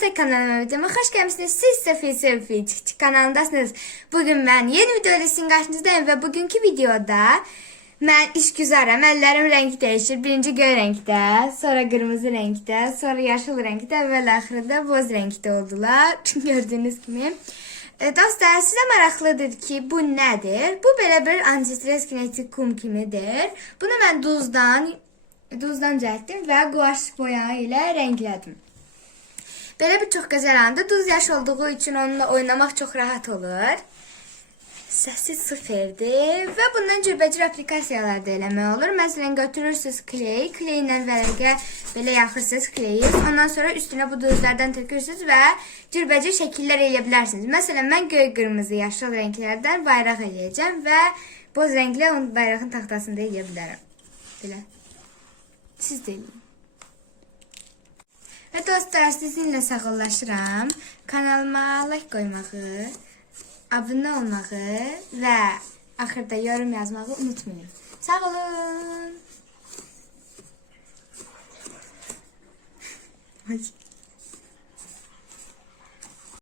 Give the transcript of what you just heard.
Arkadaşlar kanalıma videoma hoş gelmişsiniz. Siz Sefi Sefi kanalındasınız. Bugün ben yeni video ile sizin karşınızdayım ve bugünkü videoda ben işgüzarım. Ellerim rengi değişir. Birinci göy renkte, sonra kırmızı renkte, sonra yaşıl renkte ve ahırda boz renkte oldular. Gördüğünüz gibi. E, Dostlar sizə maraqlıdır ki, bu nədir? Bu belə bir antistres kinetik kum kimidir. Bunu mən duzdan duzdan düzəltdim və quaş boyağı ilə rənglədim. Belə bir çox gözəl andı. Duz yaş olduğu üçün onunla oynamaq çox rahat olur. Səsi sıfırdır və bundan cürbəcür aplikasiyalar da eləmək olur. Məsələn, götürürsüz kley, kley ilə vərəqə belə yaxırsınız kleyi. Ondan sonra üstünə bu duzlardan tökürsüz və cürbəcür şəkillər eləyə bilərsiniz. Məsələn, mən göy, qırmızı, yaşıl rənglərdən bayraq eləyəcəm və boz rənglə onun bayrağın taxtasında eləyə bilərəm. Belə. Siz də eləyin. Və dostlar, sizinlə sağollaşıram. Kanalıma like qoymağı, abunə olmağı və axırda yorum yazmağı unutmayın. Sağ olun. Ay.